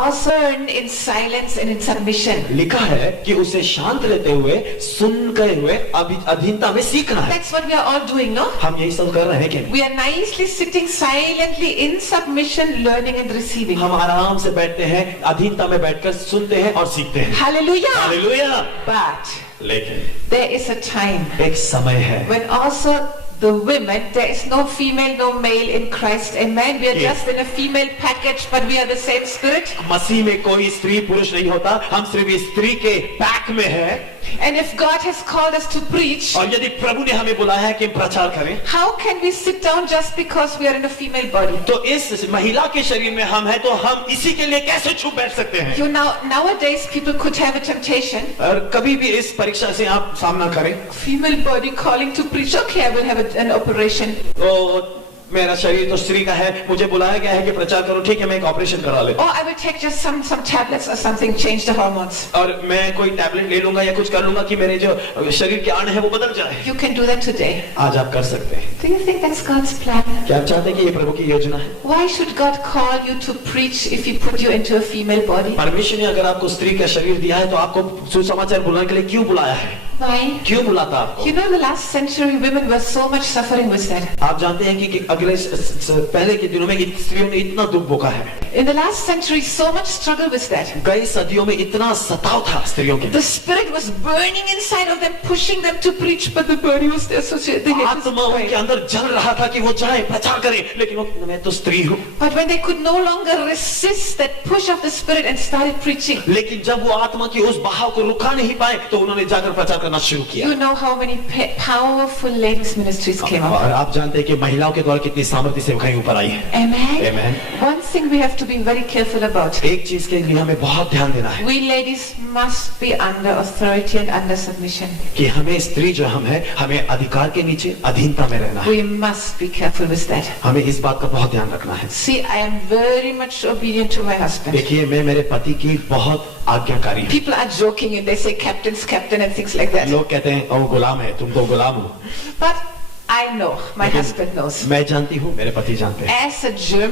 Also in silence and in submission. लिखा है कि उसे शांत रहते हुए, सुनते हुए अधीनता में सीखना है। That's what we are all doing, no? हम यही सब कर रहे हैं क्या? We are nicely sitting silently in submission, learning and receiving. हम आराम से बैठते हैं, अधीनता में बैठकर सुनते हैं और सीखते हैं। Hallelujah. हालेलुया। But लेकिन there is a time एक समय है when also the women, there is no female, no male in Christ. Amen. We are just in a female package, but we are the same spirit. मसीह में कोई स्त्री पुरुष नहीं होता, हम सिर्फ स्त्री के पैक में हैं। And if God has called us to preach, और यदि प्रभु ने हमें बुलाया है कि हम प्रचार करें, how can we sit down just because we are in a female body? तो इस महिला के शरीर में हम हैं, तो हम इसी के लिए कैसे चुप बैठ सकते हैं? You know, nowadays people could have a temptation. और कभी भी इस परीक्षा से आप सामना करें, Female body calling to preach. Okay, I will have an operation. तो मेरा शरीर तो स्त्री का है, मुझे बुलाया गया है कि प्रचार करो, ठीक है मैं एक ऑपरेशन करा ले, Or I will take just some tablets or something, change the hormones. और मैं कोई टैबलेट ले लूंगा या कुछ कर लूंगा कि मेरे जो शरीर के अण है वो बदल जाए। You can do that today. आज आप कर सकते हैं। Do you think that's God's plan? क्या आप चाहते हैं कि ये प्रभु की योजना है? Why should God call you to preach if He put you into a female body? परमेश्वर ने अगर आपको स्त्री का शरीर दिया है तो आपको सुसमाचार बुलाने के लिए क्यों बुलाया है? Why? क्यों बुलाता आपको? You know, in the last century, women were so much suffering with that. आप जानते हैं कि अगले पहले के दिनों में स्त्रियों ने इतना दुख भोगा है। In the last century, so much struggle with that. कई सदियों में इतना सताव था स्त्रियों के। The spirit was burning inside of them, pushing them to preach, but the body was there, so they had to आत्मा उनके अंदर जल रहा था कि वो जाए प्रचार करें, लेकिन वो मैं तो स्त्री हूँ। But when they could no longer resist that push of the spirit and started preaching, लेकिन जब वो आत्मा की उस बहाव को रुका नहीं पाए तो उन्होंने जाकर प्रचार करना शुरू किया। you know how many powerful ladies ministries came up. और आप जानते हैं कि महिलाओं के द्वारा कितनी सामर्थ्य सेवकाएं ऊपर आई है। Amen. Amen. One thing we have to be very careful about. एक चीज के लिए हमें बहुत ध्यान देना है We ladies must be under authority and under submission. कि हमें स्त्री जो हम है, हमें अधिकार के नीचे अधीनता में रहना है। We must be careful with that. हमें इस बात का बहुत ध्यान रखना है। See, I am very much obedient to my husband. देखिए मैं मेरे पति की बहुत आज्ञाकारी हूँ। People are joking and they say captain's captain and things like that. लोग कहते हैं ओ गुलाम है, तुम तो गुलाम हो। But I know, my husband knows. मैं जानती हूँ, मेरे पति जानते हैं। As a German